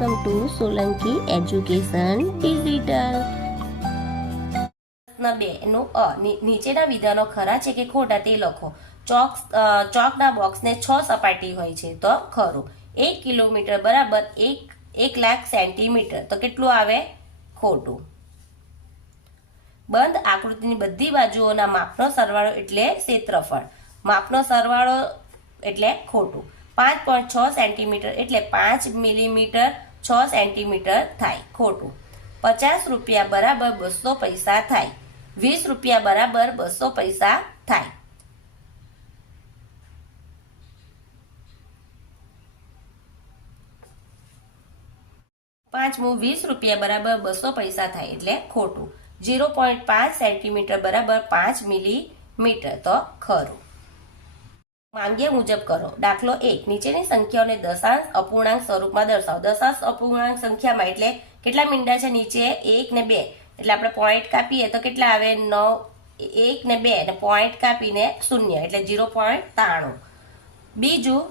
Welcome to Solanki education digital. પ્રશ્ન 2 નો નીચેના વિધાનો ખરા છે કે ખોટા તે લખો. ચોકના બોક્સને 6 સપાટી હોય છે તો ખરું. 1 કિલોમીટર બરાબર 1 લાખ સેન્ટીમીટર તો કેટલું આવે? ખોટું. બંધ આકૃતિની બધી બાજુઓના માપનો સરવાળો એટલે ક્ષેત્રફળ. માપનો સરવાળો એટલે ખોટું. 5.6 સેન્ટીમીટર એટલે 5 મિલીમીટર 6 સેન્ટીમીટર થાય. ખોટું. 50 રૂપિયા બરાબર 200 પૈસા થાય. 20 રૂપિયા બરાબર 200 પૈસા થાય. પાંચમું 20 રૂપિયા બરાબર 200 પૈસા થાય એટલે ખોટું. 0.5 સેન્ટીમીટર બરાબર 5 મિલીમીટર તો ખરું. માંગ્યા મુજબ કરો. દાખલો 1. નીચેની સંખ્યાઓને દશાંશ અપૂર્ણાંક સ્વરૂપમાં દર્શાવો. દશાંશ અપૂર્ણાંક સંખ્યામાં એટલે કેટલા મીંડા છે? નીચે 1 ને 2 એટલે આપણે પોઈન્ટ કાપીએ તો કેટલા આવે? 9, 1 ને 2 અને પોઈન્ટ કાપીને 0 એટલે 0.93.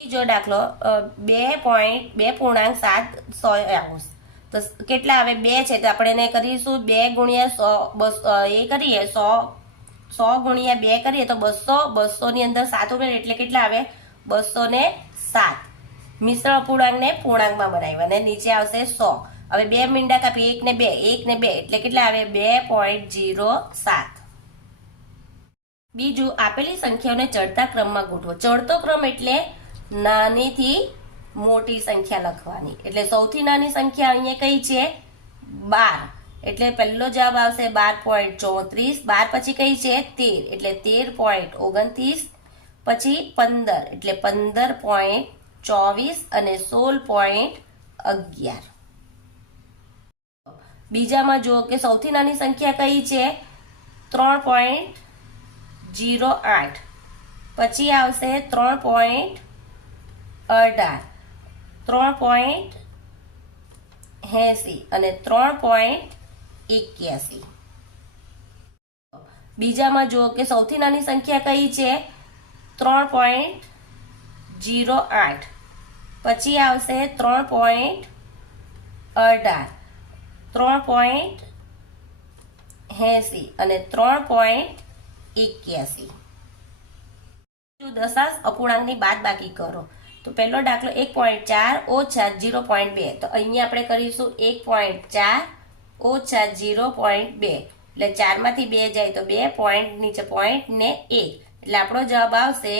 બીજો દાખલો 2.7 તો કેટલા આવે? 2 છે તો આપણે એને કરીશું 2 ગુણ્યા 100 એ કરીએ 100 ગુણ્યા 2 કરીએ તો 200 ની અંદર 7 ઉમેરીએ એટલે કેટલા આવે? 207. મિશ્ર અપૂર્ણાંકને પૂર્ણાંકમાં બનાવ્યા અને નીચે આવશે 100. હવે 2 મીંડા કાપી 1 ને 2 એટલે કેટલા આવે? 2.07. બીજું આપેલી સંખ્યાઓને ચડતા ક્રમમાં ગોઠવો. ચડતો ક્રમ એટલે નાનીથી મોટી સંખ્યા લખવાની. એટલે સૌથી નાની સંખ્યા અહીંયા કઈ છે? 12 એટલે પહેલો જવાબ આવશે 12.34. 12 પછી કઈ છે? 13 એટલે 13.29. પછી 15 એટલે 15.24 અને 16.11. બીજામાં જુઓ કે સૌથી નાની સંખ્યા કઈ છે? 3.08. પછી આવશે 3.18, 3.80 અને 3.81. બીજામાં જુઓ કે સૌથી નાની સંખ્યા કઈ છે? 3.08. પછી આવશે 3.18, 3.80 અને 3.81. દશાંશ અપૂર્ણાંકની બાદબાકી કરો. તો પહેલો દાખલો 1.4 ઓછા 0.2 તો અહીંયા આપણે કરીશું 1.4 ઓછા 0.2 એટલે 4 માંથી 2 જાય તો 2 પોઈન્ટ નીચે પોઈન્ટ ને 1 એટલે આપણો જવાબ આવશે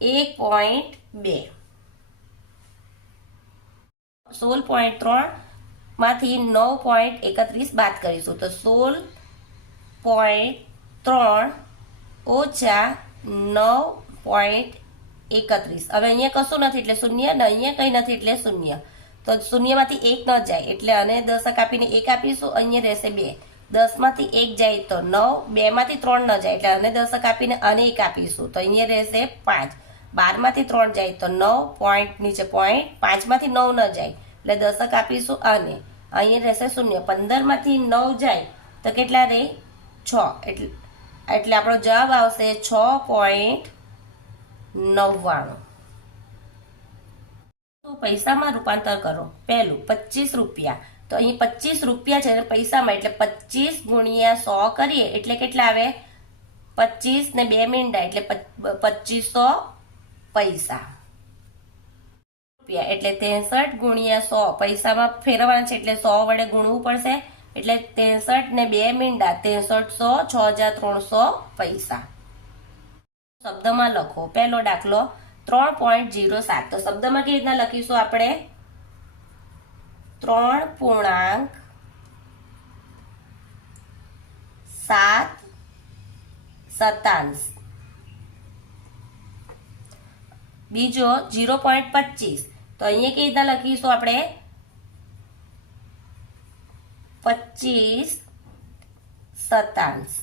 1.2. 16.3 માંથી 9.31 બાદ કરીશું તો 16.3 ઓછા 9.31. હવે અહીંયા કશું નથી એટલે 0 ને અહીંયા કઈ નથી એટલે 0 તો 0 માંથી 1 ન જાય એટલે અને 10 કાપીને 1 આપીશું. અહીંયા રહેશે 2. 10 માંથી 1 જાય તો 9. 2 માંથી 3 ન જાય એટલે અને 10 કાપીને અને 1 આપીશું તો અહીંયા રહેશે 5. 12 માંથી 3 જાય તો 9 પોઈન્ટ નીચે પોઈન્ટ. 5 માંથી 9 ન જાય એટલે 10 આપીશું અને અહીંયા રહેશે 0. 15 માંથી 9 જાય તો કેટલા રહે? 6 એટલે આપણો જવાબ આવશે 6.99. પૈસામાં રૂપાંતર કરો. પહેલું 25 રૂપિયા તો અહીં 25 રૂપિયા છે પૈસામાં એટલે 25 ગુણ્યા 100 કરીએ એટલે કેટલા આવે? 25 ને 2 મીંડા એટલે 2500 પૈસા. રૂપિયા એટલે 63 ગુણ્યા 100 પૈસામાં ફેરવવાના છે એટલે 100 વડે ગુણવું પડશે એટલે 63 ને 2 મીંડા 6300, 6300 પૈસા. શબ્દમાં લખો. પહેલો દાખલો 3.07 તો શબ્દમાં કેવી રીતના લખીશું આપણે? 3.7. બીજો 0.25 તો અહીંયા કેવી રીતના લખીશું આપણે? 25 શતાંશ.